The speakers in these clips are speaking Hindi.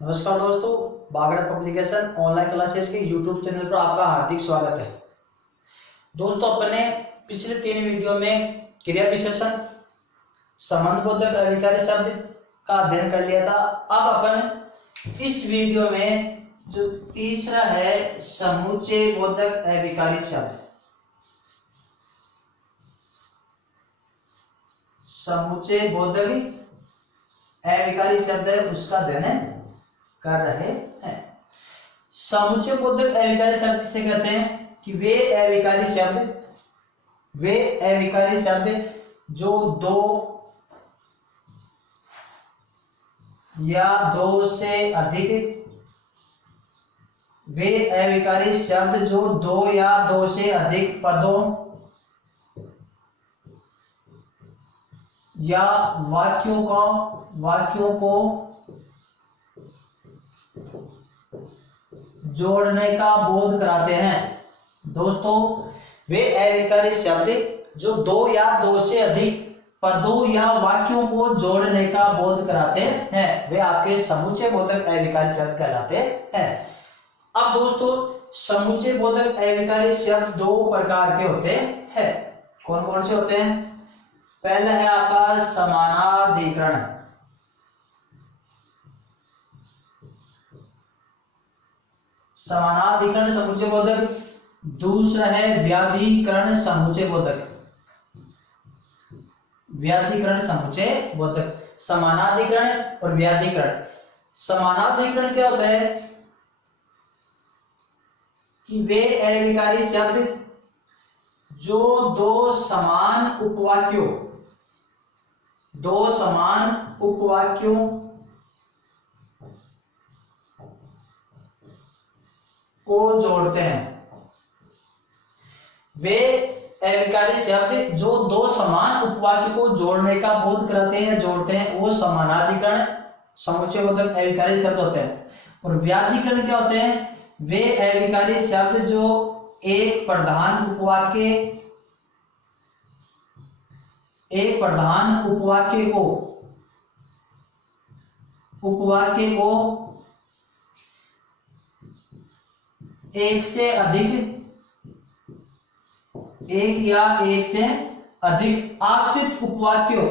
नमस्कार दोस्तों, बागड़ा पब्लिकेशन ऑनलाइन क्लासेस के यूट्यूब चैनल पर आपका हार्दिक स्वागत है। दोस्तों, अपने पिछले 3 वीडियो में क्रिया विशेषण, संबंधबोधक अभिकारी शब्द का अध्ययन कर लिया था। अब अपन इस वीडियो में जो तीसरा है समुच्चय बोधक अभिकारी शब्द, समुच्चय बोधक अभिकारी शब्द है, उसका अध्ययन कर रहे हैं। समुच्चय बोधक अभिकारी शब्द किसे कहते हैं कि वे अभिकारी शब्द जो दो या दो से अधिक पदों या वाक्यों को जोड़ने का बोध कराते हैं। दोस्तों, वे अभिकारी शब्द जो दो या दो से अधिक पदों या वाक्यों को जोड़ने का बोध कराते हैं, वे आपके समुच्चय बोधक अभिकारी शब्द कहलाते हैं। अब दोस्तों, समुच्चय बोधक अभिकारी शब्द 2 प्रकार के होते हैं। कौन कौन से होते हैं? पहला है आपका समानाधिकरण, समुच्चय बोधक। दूसरा है व्याधिकरण समुच्चय बोधक, समानाधिकरण और व्याधिकरण। समानाधिकरण क्या होता है कि वे अभिकारी शब्द जो दो समान उपवाक्यों को जोड़ते हैं। वे अभिकारी शब्द जो दो समान उपवाक्यों को जोड़ने का बोध कराते हैं, जोड़ते हैं, वो समानाधिकरण समुच्चय बोधक अभिकारी शब्द होते हैं। और व्याधिकरण क्या होते हैं? वे अभिकारी शब्द जो एक प्रधान उपवाक्य को एक या एक से अधिक आश्रित उपवाक्यों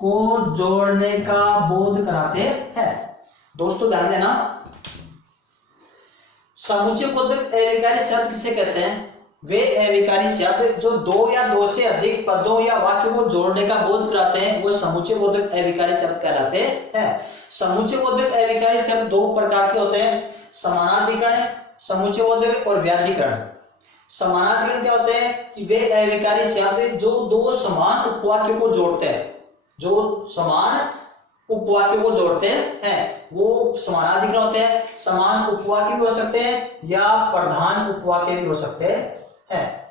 को जोड़ने का बोध कराते हैं। दोस्तों, ध्यान देना, समुच्चय बोधक अभिकारी शब्द किसे कहते हैं? वे अभिकारी शब्द जो दो या दो से अधिक पदों या वाक्यों को जोड़ने का बोध कराते हैं, वो समुच्चय बोधक अभिकारी शब्द कहलाते हैं। समुच्चय बोधक अभिकारी शब्द 2 प्रकार के होते हैं, समानाधिकरण समुच्चय बोधक और व्याधिकरण। समानाधिकरण क्या होते हैं कि वे अभिकारी शब्द जो दो समान उपवाक्यों को जोड़ते हैं, वो समानाधिकरण होते हैं। समान उपवाक्य भी हो सकते हैं या प्रधान उपवाक्य भी हो सकते हैं।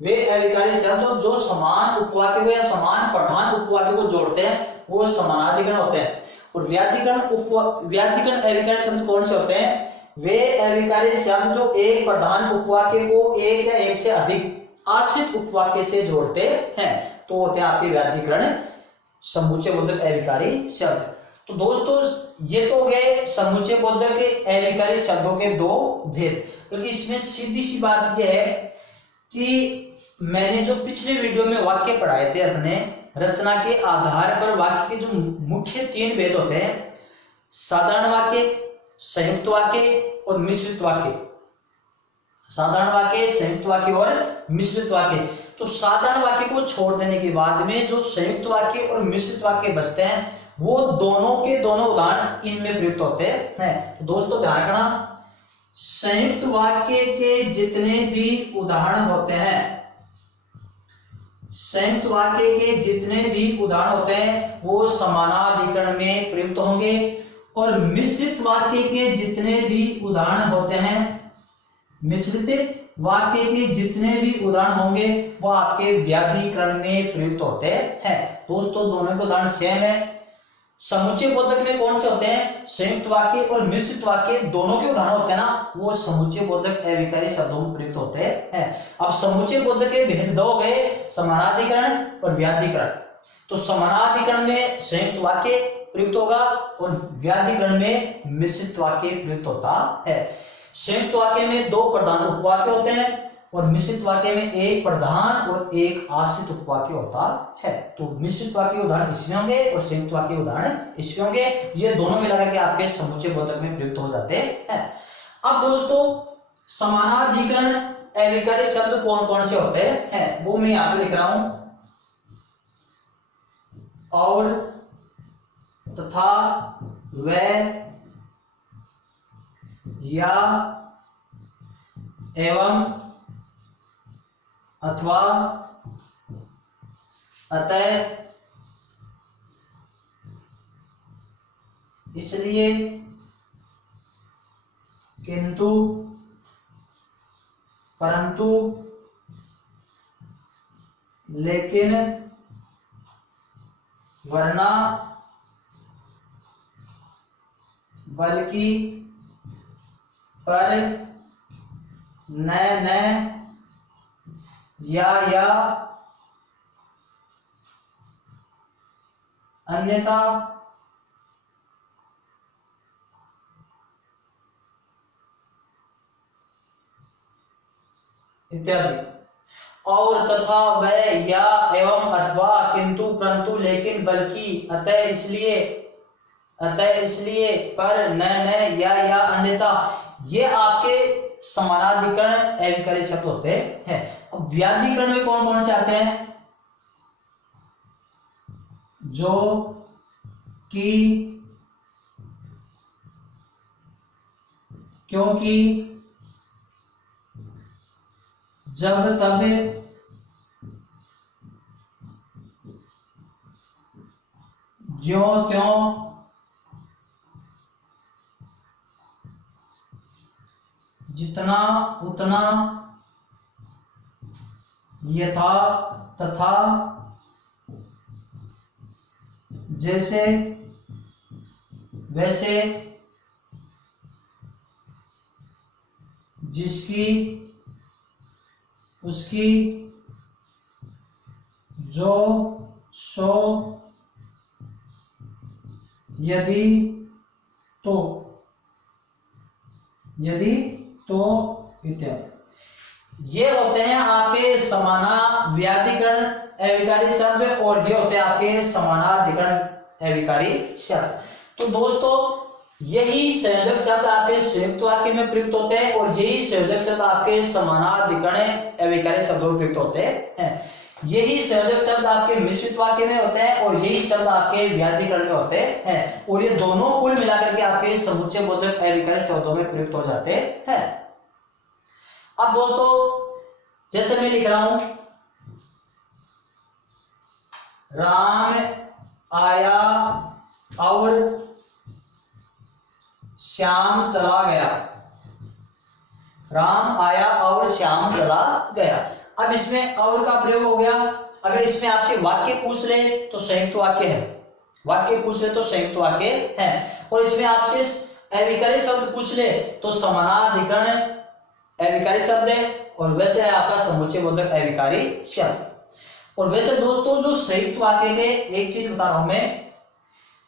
वे अभिकारी शब्द जो समान उपवाक्य को या समान प्रधान उपवाक्य को जोड़ते हैं, वो समानाधिकरण होते हैं। और व्याधिकरण अभिकारी शब्द कौन से होते हैं? वे अभिकारी शब्द जो एक प्रधान उपवाक्य को एक या एक से अधिक आश्रित उपवाक्य से जोड़ते हैं, तो होते हैं आपके व्याधिकरण समुच्चय बोधक अभिकारी शब्द। तो दोस्तों, ये तो हो गए समुच्चय बोधक अभिकारी शब्दों के 2 भेद। क्योंकि इसमें सीधी सी बात यह है कि मैंने जो पिछले वीडियो में वाक्य पढ़ाए थे, अपने रचना के आधार पर वाक्य के जो मुख्य 3 भेद होते हैं, साधारण वाक्य, संयुक्त वाक्य और मिश्रित वाक्य। साधारण वाक्य, संयुक्त वाक्य और मिश्रित वाक्य। तो साधारण वाक्य को छोड़ देने के बाद में जो संयुक्त वाक्य और मिश्रित वाक्य बचते हैं, वो दोनों के दोनों उदाहरण इनमें प्रयुक्त होते हैं। तो दोस्तों, ध्यान रखना, संयुक्त वाक्य के जितने भी उदाहरण होते हैं, वो समानाधिकरण में प्रयुक्त होंगे। और मिश्रित वाक्य के जितने भी उदाहरण होते हैं, होंगे, वो आपके व्याधिकरण में प्रयुक्त होते हैं। दोस्तों, दोनों के उदाहरण सेम है। समुच्चय बोधक में कौन से होते हैं? संयुक्त वाक्य और मिश्रित वाक्य दोनों के उदाहरण होते हैं ना, वो समुच्चय बोधक अविकारी शब्दों में प्रयुक्त होते हैं। अब समुच्चय बोधक के भेद दो गए, समानाधिकरण और व्याधिकरण। तो समानाधिकरण में संयुक्त वाक्य प्रयुक्त होगा और व्याधिकरण में मिश्रित वाक्य प्रयुक्त होता है। संयुक्त वाक्य में दो प्रधान उपवाक्य होते हैं और मिश्रित वाक्य में एक प्रधान और एक आश्रित उपवाक्य होता है। तो मिश्रित वाक्य उदाहरण इसमें होंगे और संयुक्त वाक्य उदाहरण इसमें होंगे। ये दोनों मिलाकर के आपके समुच्चय बोधक में प्रयुक्त हो जाते हैं। अब दोस्तों समानाधिकरण अविकारी शब्द कौन कौन से होते हैं वो मैं यहाँ पे लिख रहा हूं। और, तथा, वह, या, एवं, अथवा, अतः, इसलिए, किंतु, परंतु, लेकिन, वरना, बल्कि, पर, न, या, अन्यथा, इत्यादि। और, तथा, वह, या, एवं, अथवा, किंतु, परंतु, लेकिन, बल्कि, अतः, इसलिए, पर, न, या अन्यथा, ये आपके समानाधिकरण अविकारी शब्द होते हैं। अब व्याधिकरण में कौन कौन से आते हैं? जो, कि, क्योंकि, जब, तब, ज्यों, त्यों, जितना, उतना, यथा, तथा, जैसे, वैसे, जिसकी, उसकी, जो, सो, यदि, तो इत्यादि। ये होते हैं आपके समाना व्याधिकरण अविकारी शब्द और ये होते हैं आपके समानाधिकरण अविकारी शब्द। तो दोस्तों यही संयोजक शब्द आपके संयुक्त वाक्य में प्रयुक्त होते हैं और यही संयोजक शब्द आपके समानाधिकरण अविकारी शब्दों में प्रयुक्त होते हैं। यही संयोजक शब्द आपके मिश्रित वाक्य में होते हैं और यही शब्द आपके व्याधिकरण में होते हैं और ये दोनों कुल मिलाकर के आपके समुच्चय बोधक अविकारी शब्दों में प्रयुक्त हो जाते हैं। अब दोस्तों जैसे मैं लिख रहा हूं, राम आया और श्याम चला गया। राम आया और श्याम चला गया। अब इसमें और का प्रयोग हो गया। अगर इसमें आपसे वाक्य पूछ ले तो संयुक्त वाक्य है, वाक्य पूछ ले तो संयुक्त वाक्य है। और इसमें आपसे अविकारी शब्द पूछ ले तो समानाधिकरण अविकारी शब्द है और वैसे है आपका समुच्चय बोधक अविकारी शब्द। और वैसे दोस्तों जो संयुक्त वाक्य के, एक चीज बता रहा हूं मैं,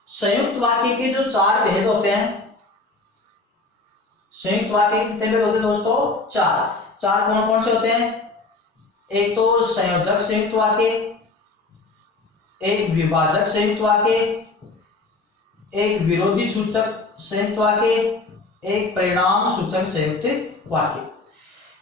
संयुक्त वाक्य के जो चार भेद होते हैं, संयुक्त वाक्य के कितने भेद होते हैं दोस्तों? चार कौन कौन से होते हैं? एक तो संयोजक संयुक्त वाक्य, एक विभाजक संयुक्त वाक्य, एक विरोधी सूचक संयुक्त वाक्य, एक परिणाम सूचक संयुक्त वाक्य।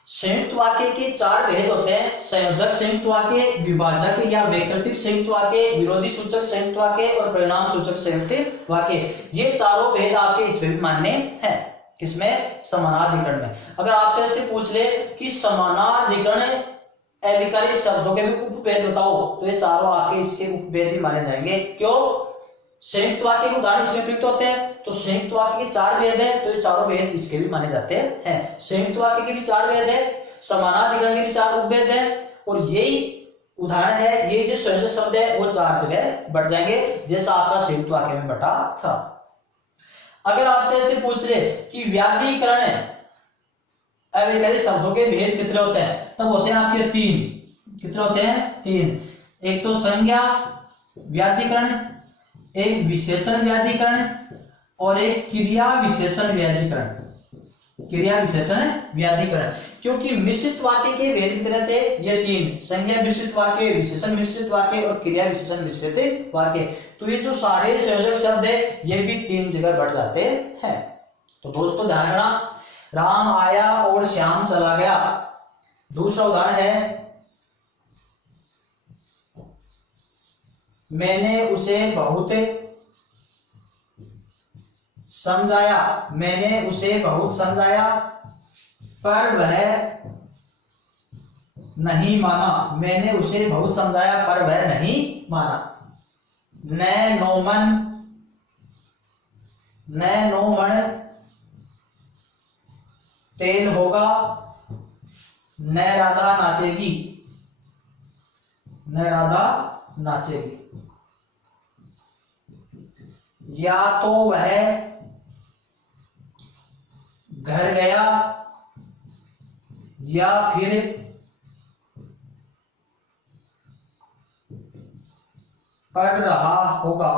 संयुक्त वाक्य के चार भेद होते हैं, संयोजक संयुक्त वाक्य, विभाजक या वैकल्पिक संयुक्त वाक्य, विरोधी सूचक संयुक्त वाक्य और परिणाम सूचक संयुक्त वाक्य। ये चारों भेद आपके इसमें भी मान्य हैं। किसमें? समानाधिकरण में। अगर आपसे ऐसे पूछ ले कि समानाधिकरण अविकारी शब्दों के भी उपभेद बताओ तो ये चारों आपके इसके उपभेद ही माने जाएंगे। क्यों? संयुक्त वाक्य के उदाहरण इसमें प्रयुक्त होते हैं, तो संयुक्त वाक्य के चार भेद है तो ये चारों भेद इसके भी माने जाते हैं। संयुक्त वाक्य के भी चार भेद है, समानाधिकरण के भी चार उपभेद है और यही उदाहरण है, ये जो संयोजक शब्द है वो 4 जगह बढ़ जाएंगे, जैसा आपका संयुक्त वाक्य में बटा था। अगर आपसे ऐसे पूछ रहे कि व्याधिकरण अविकल शब्दों के भेद कितने होते हैं, तब होते हैं आपके 3। कितने होते हैं? 3। एक तो संज्ञा व्याधिकरण, एक विशेषण व्याधिकरण और एक क्रिया विशेषण व्याधिकरण। क्रिया विशेषण व्याधिकरण, क्योंकि मिश्रित वाक्य के भेद कितने थे? ये 3, संज्ञा मिश्रित वाक्य, विशेषण मिश्रित वाक्य और क्रिया विशेषण मिश्रित वाक्य। तो ये जो सारे संयोजक शब्द है ये भी 3 जगह बढ़ जाते हैं। तो दोस्तों ध्यान रखना, राम आया और श्याम चला गया। दूसरा उदाहरण है, मैंने उसे बहुत समझाया, मैंने उसे बहुत समझाया पर वह नहीं माना, मैंने उसे बहुत समझाया पर वह नहीं माना। नौ मन तेल होगा, न राधा नाचेगी, न राधा नाचेगी। या तो वह घर गया या फिर पढ़ रहा होगा।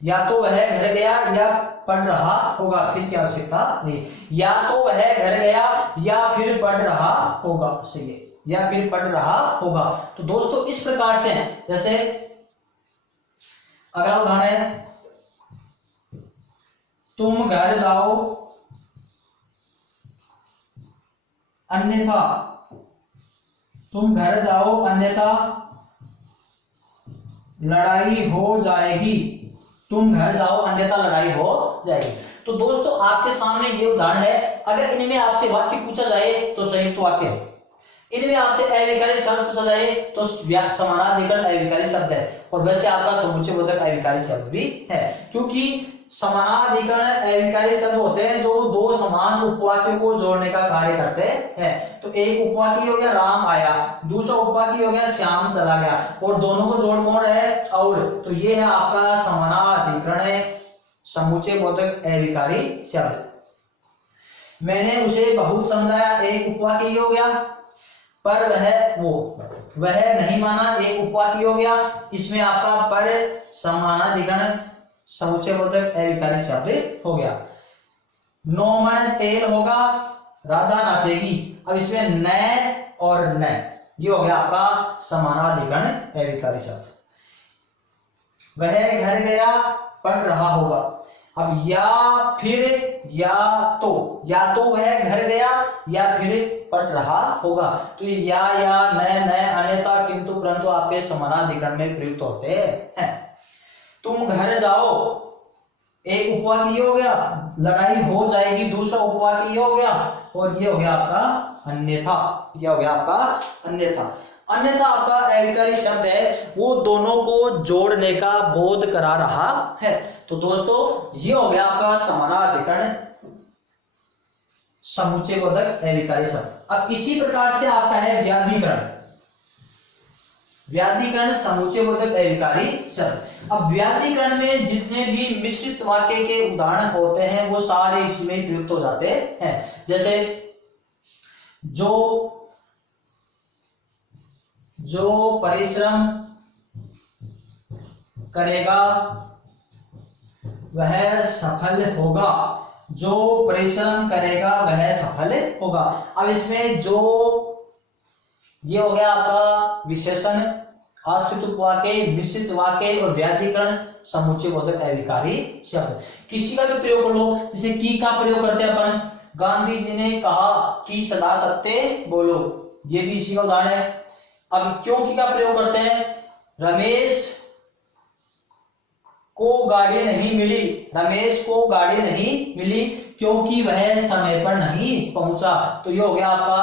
या तो वह घर गया या पढ़ रहा होगा, फिर क्या आवश्यकता नहीं। या तो वह घर गया या फिर पढ़ रहा होगा, सही है, या फिर पढ़ रहा होगा। तो दोस्तों इस प्रकार से, जैसे अगला उदाहरण है, तुम घर जाओ अन्यथा, तुम घर जाओ अन्यथा लड़ाई हो जाएगी, तुम घर जाओ अन्यथा लड़ाई हो जाएगी। तो दोस्तों आपके सामने ये उदाहरण है। अगर इनमें आपसे वाक्य पूछा जाए तो संयुक्त वाक्य, इनमें आपसे अविकारी शब्द पूछा जाए तो समानाधिकरण अविकारी शब्द है, और वैसे आपका समुच्चय बोधक अविकारी शब्द भी है, क्योंकि समानाधिकरण अविकारी शब्द होते हैं जो दो समान उपवाक्यों को जोड़ने का कार्य करते हैं। तो एक उपवाक्य हो गया राम आया, दूसरा उपवाक्य हो गया श्याम चला गया, और दोनों को जोड़ कौन है? और। तो ये है आपका समानाधिकरण समुच्चय बोधक अविकारी शब्द। मैंने उसे बहुत समझाया, एक उपवाक्य हो गया, पर वह नहीं माना, एक उपवाक्य हो गया। इसमें आपका पर समानाधिकरण समुच्चय बोधक अविकारी शब्द हो गया। 9 मन तेल होगा, राधा नाचेगी। अब इसमें न और न, ये हो गया आपका समानाधिकरण अविकारी शब्द। वह घर गया पढ़ रहा होगा। अब या फिर या तो वह घर गया या फिर पढ़ रहा होगा। तो ये या न अन्यथा किंतु परंतु आपके समानाधिकरण में प्रयुक्त होते हैं। तुम घर जाओ, एक उपवाक्य हो गया, लड़ाई हो जाएगी दूसरा उपवाक्य हो गया, और ये हो गया आपका अन्यथा। यह हो गया आपका अन्यथा। अन्यथा आपका अविकारी शब्द है, वो दोनों को जोड़ने का बोध करा रहा है। तो दोस्तों ये हो गया आपका समानाधिकरण समुच्चय बोधक अविकारी शब्द। अब इसी प्रकार से आपका है व्याधिकरण, व्याधिकरण समुच्चय बोधक अविकारी शब्द। अब व्याधिकरण में जितने भी मिश्रित वाक्य के उदाहरण होते हैं वो सारे इसमें प्रयुक्त हो जाते हैं। जैसे जो परिश्रम करेगा वह सफल होगा, जो परिश्रम करेगा वह सफल होगा। अब इसमें जो ये हो गया आपका विशेषण, आश्रित उपवाक्य, मिश्रित वाक्य और व्याधिकरण समुच्चय बोधक अविकारी शब्द। किसी का भी प्रयोग कर लो, जैसे की का प्रयोग करते हैं अपन, गांधी जी ने कहा कि सदा सत्य बोलो, ये भी इसी का उदाहरण है। अब क्यों की का प्रयोग करते हैं, रमेश को गाड़ी नहीं मिली, रमेश को गाड़ी नहीं मिली क्योंकि वह समय पर नहीं पहुंचा। तो ये हो गया आपका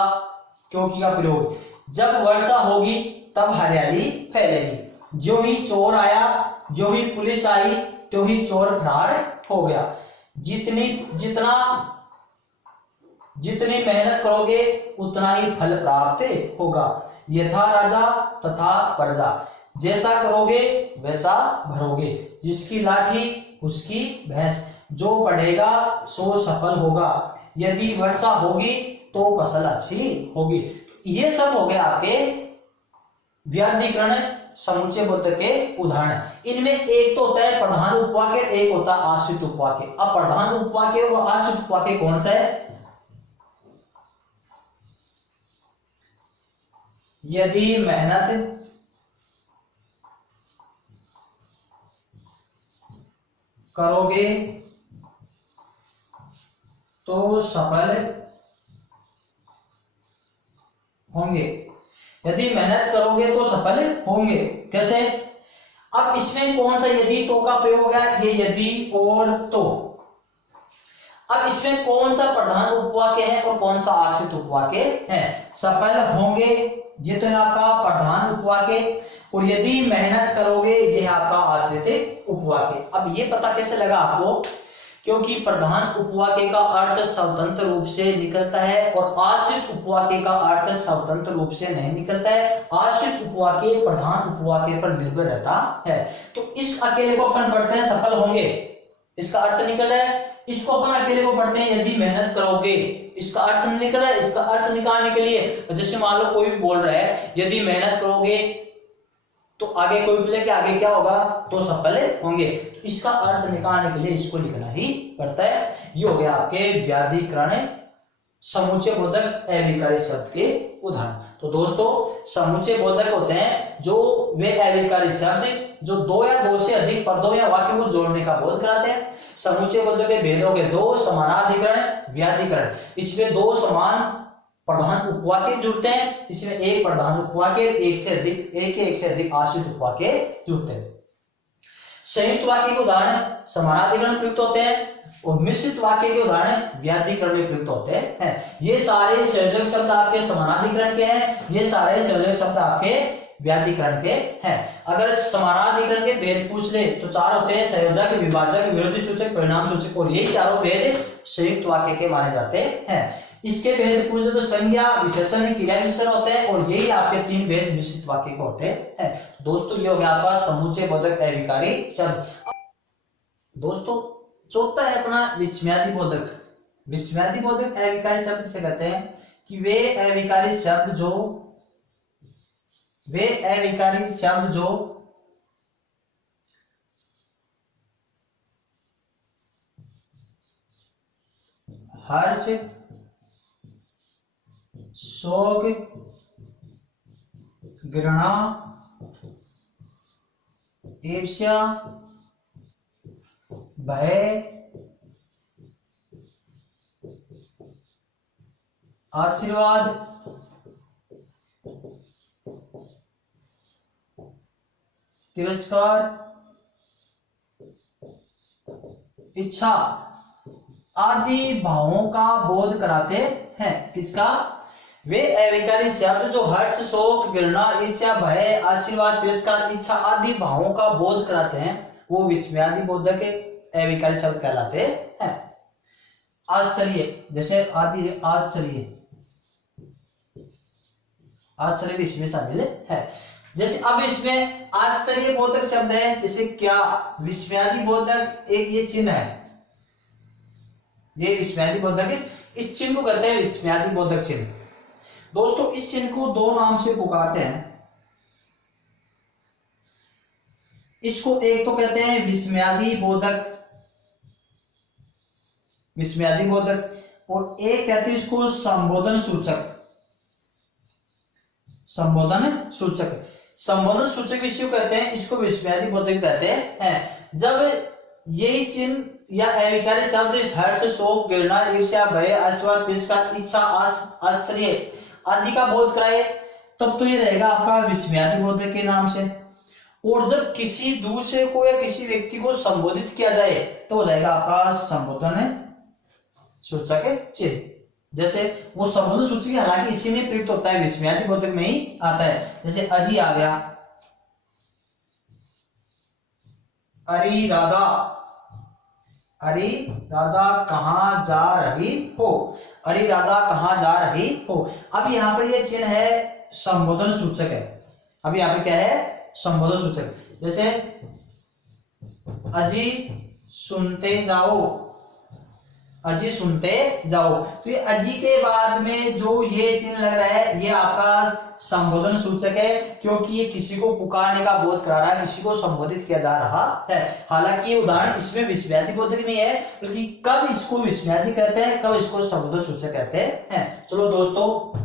क्योंकि का प्रयोग। जब वर्षा होगी तब हरियाली फैलेगी। जो ही चोर आया, जो ही पुलिस आई, तो ही चोर फरार हो गया। जितनी मेहनत करोगे उतना ही फल प्राप्त होगा। यथा राजा तथा प्रजा, जैसा करोगे वैसा भरोगे, जिसकी लाठी उसकी भैंस, जो पढ़ेगा सो सफल होगा, यदि वर्षा होगी तो फसल अच्छी होगी। ये सब हो गए आपके व्याधिकरण समुच्चय बोध के उदाहरण। इनमें एक तो होता है प्रधान उपवाक्य, एक होता है आश्रित उपवाक्य। अब प्रधान उपवाक्य और आश्रित उपवाक्य कौन सा है? यदि मेहनत करोगे तो सफल होंगे, यदि मेहनत करोगे तो सफल होंगे। कैसे? अब इसमें कौन सा यदि तो का प्रयोग है? ये यदि और तो। अब इसमें कौन सा प्रधान उपवाक्य है और कौन सा आश्रित उपवाक्य है? सफल होंगे ये तो है आपका प्रधान उपवाक्य, और यदि मेहनत करोगे ये है आपका आश्रित उपवाक्य। अब ये पता कैसे लगा आपको? क्योंकि प्रधान उपवाक्य का अर्थ स्वतंत्र रूप से निकलता है और आश्रित उपवाक्य का अर्थ स्वतंत्र रूप से नहीं निकलता है। आश्रित उपवाक्य प्रधान उपवाक्य पर निर्भर रहता है। तो इस अकेले को अपन पढ़ते हैं सफल होंगे, इसका अर्थ निकल रहा है। इसको अपन अकेले को पढ़ते हैं यदि मेहनत करोगे, इसका अर्थ नहीं निकल रहा है। इसका अर्थ निकालने के लिए जैसे मान लो कोई भी बोल रहा है यदि मेहनत करोगे तो आगे कोई बोले कि आगे क्या होगा? तो सफल होंगे। तो इसका अर्थ निकालने के लिए इसको लिखना ही पड़ता है। ये हो गया आपके व्याधिकरण समुच्चय बोधक अविकारी शब्द के उदाहरण। तो दोस्तों समुच्चय बोधक होते हैं जो वे अविकारी शब्द जो दो या दो से अधिक पदों या वाक्यों को जोड़ने का बोध कराते हैं। समुच्चय बोधक के भेद हो गए दो, समानाधिकरण, व्याधिकरण। इसमें दो समान प्रधान उपवाक्य जुड़ते हैं, इसमें एक प्रधान उपवाक्य एक से अधिक आश्रित उपवाक्य जुड़ते हैं। संयुक्त वाक्य के उदाहरण समानाधिकरण प्रयुक्त होते हैं और मिश्रित वाक्य के उदाहरण व्याधिकरण में प्रयुक्त होते हैं। ये सारे संयोजक शब्द आपके समानाधिकरण के हैं, ये सारे संयोजक शब्द आपके व्याधिकरण के हैं। अगर समानाधिकरण के भेद पूछ ले तो चार होते हैं, संयोजक, विभाजक, विरोधी सूचक, परिणाम सूचक, और यही चारों भेद संयुक्त वाक्य के माने जाते हैं। इसके भेद पूछ ले तो संज्ञा, विशेषण, क्रिया विशेषण होते हैं, और यही आपके तीन भेद मिश्रित वाक्य के होते हैं। दोस्तों ये हो गया आपका समुच्चय बोधक अविकारी शब्द। दोस्तों चौथा है अपना विस्मयादि बोधक। विस्मयादि बोधक अविकारी शब्द से कहते हैं कि वे अविकारी शब्द जो हर्ष, शोक, घृणा, ईर्ष्या, भय, आशीर्वाद, तिरस्कार, इच्छा आदि भावों का बोध कराते हैं। किसका? वे अविकारी शब्द जो हर्ष, शोक, घृणा, ईर्ष्या, भय, आशीर्वाद, तिरस्कार, इच्छा आदि भावों का बोध कराते हैं वो विस्मयादि बोधक अविकारी शब्द कहलाते हैं। आश्चर्य, जैसे आदि आश्चर्य भी इसमें शामिल है। जैसे अब इसमें आश्चर्य बोधक शब्द है, जैसे क्या? विस्मयादि बोधक एक ये चिन्ह है, ये विस्मयादि बोधक है। इस चिन्ह को कहते हैं विस्मयादि बोधक चिन्ह। दोस्तों इस चिन्ह को दो नाम से पुकारते हैं। इसको एक तो कहते हैं विस्मयादि बोधक, और एक कहते हैं इसको संबोधन सूचक विषय कहते हैं, इसको विस्मयादि बोधक कहते हैं। जब यही चिन्ह या अविकारी शब्द हर्ष, शोक, घृणा, ईर्ष्या, भय, आशीर्वाद, तिरस्कार, इच्छा, आश्चर्य आदि का बोध कराए तब तो ये रहेगा आपका विस्मयादि बोधक के नाम से। और जब किसी दूसरे को या किसी व्यक्ति को संबोधित किया जाए तो हो जाएगा आपका संबोधन सूचक चिन्ह। जैसे वो संबोधन सूचक हालांकि इसी में प्रयुक्त होता है, विस्मयादि बोधक में ही आता है। जैसे अजी आ गया, अरे राधा कहाँ जा रही हो, अरे राधा कहाँ जा रही हो। अब यहाँ पर ये चिन्ह है संबोधन सूचक है। अभी यहाँ पे क्या है, संबोधन सूचक। जैसे अजी सुनते जाओ, अजी सुनते जाओ, तो ये अजी के बाद में जो ये चिन्ह लग रहा है ये आपका संबोधन सूचक है, क्योंकि ये किसी को पुकारने का बोध करा रहा है, किसी को संबोधित किया जा रहा है। हालांकि ये उदाहरण इसमें विस्मयादि बोधक में है, क्योंकि कब इसको विस्मयादि कहते हैं, कब इसको संबोधन सूचक कहते हैं। चलो दोस्तों,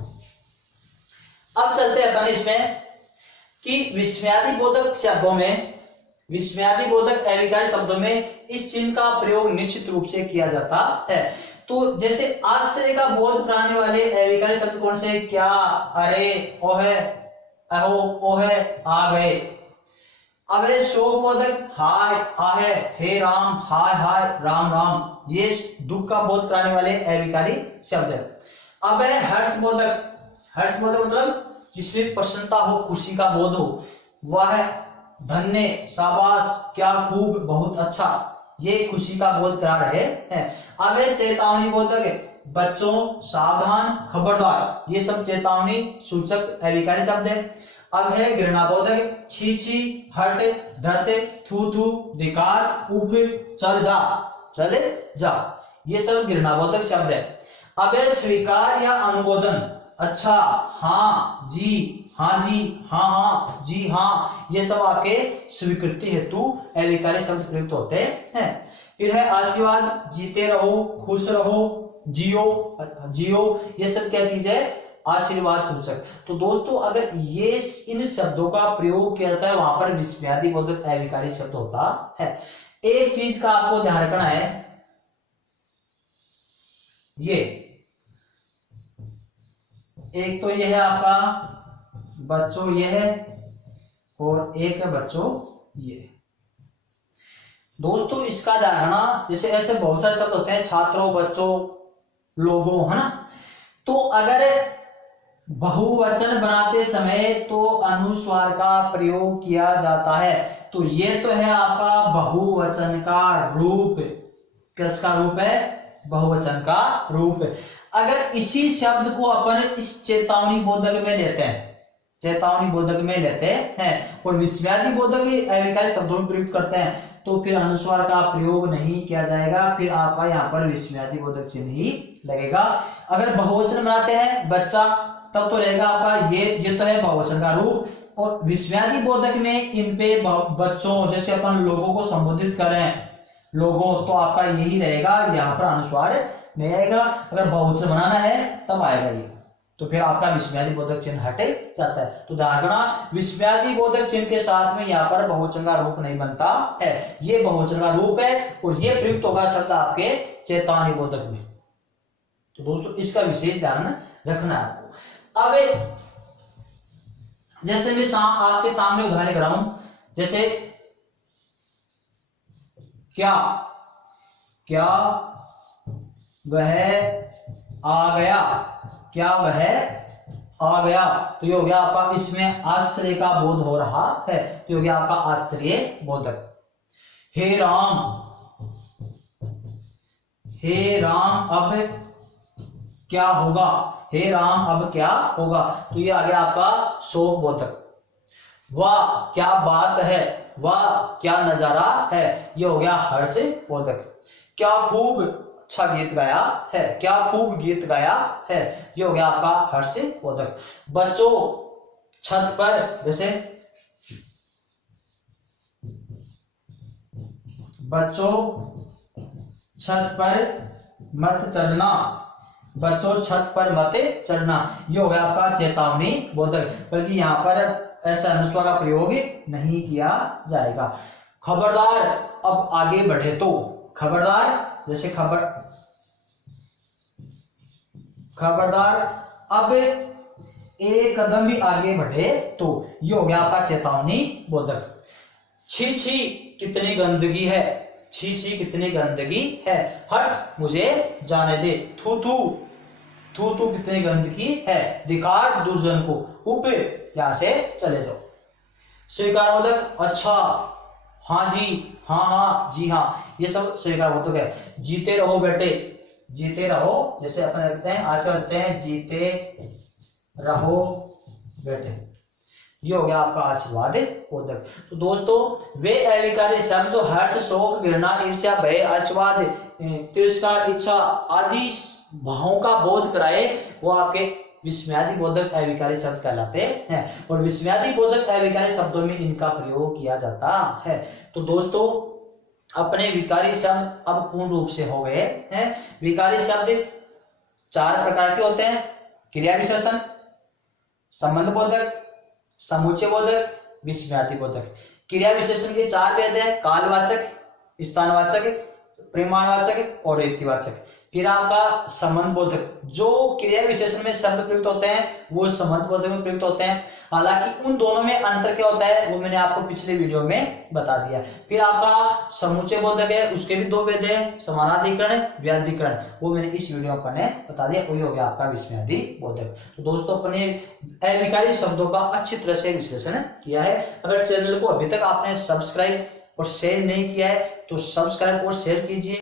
अब चलते हैं अपन इसमें कि विस्मयादि बोधक शब्दों में, विस्मयादि बोधक अविकारी शब्दों में इस चिन्ह का प्रयोग निश्चित रूप से किया जाता है। तो जैसे आश्चर्य का बोध कराने वाले अविकारी शब्द कौन से, क्या, अरे, ओहे, अहो, ओहे, आ गए। अगले शोक बोधक हाय, आहे, हे राम, हाय हाय, राम राम, ये दुख का बोध कराने वाले अविकारी शब्द है। अब है हर्ष बोधक। हर्ष बोधक मतलब जिसमें प्रसन्नता हो, खुशी का बोध हो। वह धन्य, शाबाश, क्या, खूब, बहुत अच्छा, ये खुशी का बोध करा रहे हैं। अब है चेतावनी बोधक। बच्चों, सावधान, खबरदार, ये सब चेतावनी सूचक अविकारी शब्द है। अब है घृणा बोधक। छी छी, हट, धत, थू थू, धिकार, उफ, चल जा, चले जा, ये सब घृणा बोधक शब्द है। अब है स्वीकार या अनुमोदन। अच्छा, हाँ जी, हाँ जी, हाँ हाँ, जी हाँ, ये सब आपके स्वीकृति हेतु अविकारी शब्द प्रयुक्त होते हैं। फिर है आशीर्वाद। जीते रहो, खुश रहो, जियो, जियो, ये सब क्या चीज है, आशीर्वाद सूचक। तो दोस्तों, अगर ये इन शब्दों का प्रयोग किया जाता है वहां पर विस्मयादि बोधक अविकारी शब्द होता है। एक चीज का आपको ध्यान रखना है, ये एक तो यह है आपका बच्चों, ये है, और एक है बच्चों ये। दोस्तों इसका ध्यान रखना, जैसे ऐसे बहुत सारे शब्द होते हैं, छात्रों, बच्चों, लोगों, है ना। तो अगर बहुवचन बनाते समय तो अनुस्वार का प्रयोग किया जाता है, तो ये तो है आपका बहुवचन का रूप। किसका रूप है, बहुवचन का रूप। अगर इसी शब्द को अपन इस चेतावनी बोधक में लेते हैं, चेतावनी बोधक में लेते हैं और विस्मयादि बोधक अविकारी शब्दों में प्रयुक्त करते हैं, तो फिर अनुस्वार का प्रयोग नहीं किया जाएगा, फिर आपका यहाँ पर विस्मयादि बोधक चिन्ह ही लगेगा। अगर बहुवचन बनाते हैं बच्चा, तब तो रहेगा आपका ये तो है बहुवचन का रूप, और विस्मयादि बोधक में इन पे बच्चों, जैसे अपन लोगों को संबोधित करें, लोगों, तो आपका यही रहेगा, यहाँ पर अनुस्वार नहीं आएगा। अगर बहुवचन बनाना है तब आएगा ये, तो फिर आपका विस्मयादि बोधक चिन्ह हटे जाता है। तो ध्यान रखना, विस्मयादि बोधक चिन्ह के साथ में यहाँ पर बहुवचन का रूप नहीं बनता है, ये बहुवचन का रूप है और ये प्रयुक्त होगा शब्द आपके चेतावनी बोधक में। तो दोस्तों इसका विशेष ध्यान रखना है आपको। अब जैसे मैं आपके सामने उदाहरण लिख रहा हूं, जैसे क्या, क्या वह आ गया, क्या वह आ गया, तो ये हो गया आपका, इसमें आश्चर्य का बोध हो रहा है, तो हो गया आपका आश्चर्य बोधक। हे राम, हे राम अब क्या होगा, हे राम अब क्या होगा, तो ये आ गया आपका शोक बोधक। वाह क्या बात है, वाह क्या नजारा है, ये हो गया हर्ष बोधक। क्या खूब अच्छा गीत गाया है, क्या खूब गीत गाया है, ये हो गया आपका हर्ष बोधक। बच्चों छत पर, जैसे बच्चों छत पर मत चढ़ना, बच्चों छत पर मत चढ़ना, ये हो गया आपका चेतावनी बोधक, बल्कि यहाँ पर ऐसा अनुस्वार का प्रयोग नहीं किया जाएगा। खबरदार अब आगे बढ़े तो, खबरदार, जैसे खबरदार अब एक कदम भी आगे बढ़े तो, ये हो गया आपका चेतावनी बोधक। छी छी कितनी गंदगी है, छी छी कितनी गंदगी है, हट मुझे जाने दे, थू थू, थू थू कितनी गंदगी है, धिक्कार दुर्जन को, उप यहां से चले जाओ। स्वीकार बोधक, अच्छा, हाँ जी, हाँ हाँ, जी हाँ, ये सब स्वीकार बोधक है। जीते रहो बेटे, जीते रहो, जैसे अपन लिखते हैं, आज करते हैं जीते रहो बैठे। ये हो गया आपका आशीर्वाद बोधक। तो दोस्तों वे अविकारी शब्द जो हर्ष, शोक, घृणा, ईर्ष्या, भय, आशीर्वाद, तिरस्कार, इच्छा आदि भावों का बोध कराए, वो आपके विस्मयादि बोधक अविकारी शब्द कहलाते हैं। और विस्मयादि बोधक अविकारी शब्दों में इनका प्रयोग किया जाता है। तो दोस्तों अपने विकारी शब्द अब पूर्ण रूप से हो गए हैं। विकारी शब्द 4 प्रकार के होते हैं: क्रिया विशेषण, संबंध बोधक, समुच्चय बोधक, विस्मयादि बोधक। क्रिया विशेषण के 4 भेद हैं: कालवाचक, स्थानवाचक, परिमाणवाचक और व्यक्तिवाचक। फिर आपका संबंध बोधक, जो क्रिया विशेषण में शब्द प्रयुक्त होते हैं वो संबंध बोधक में प्रयुक्त होते हैं। हालांकि उन दोनों में अंतर क्या होता है वो मैंने आपको पिछले वीडियो में बता दिया। फिर आपका समुच्चय बोधक है, उसके भी 2 भेद हैं: समानाधिकरण, व्याधिकरण, वो मैंने इस वीडियो में अपने बता दिया। वही हो गया आपका विस्मयादि बोधक। तो दोस्तों अपने अविकारी शब्दों का अच्छी तरह से विश्लेषण किया है। अगर चैनल को अभी तक आपने सब्सक्राइब और शेयर नहीं किया है तो सब्सक्राइब और शेयर कीजिए।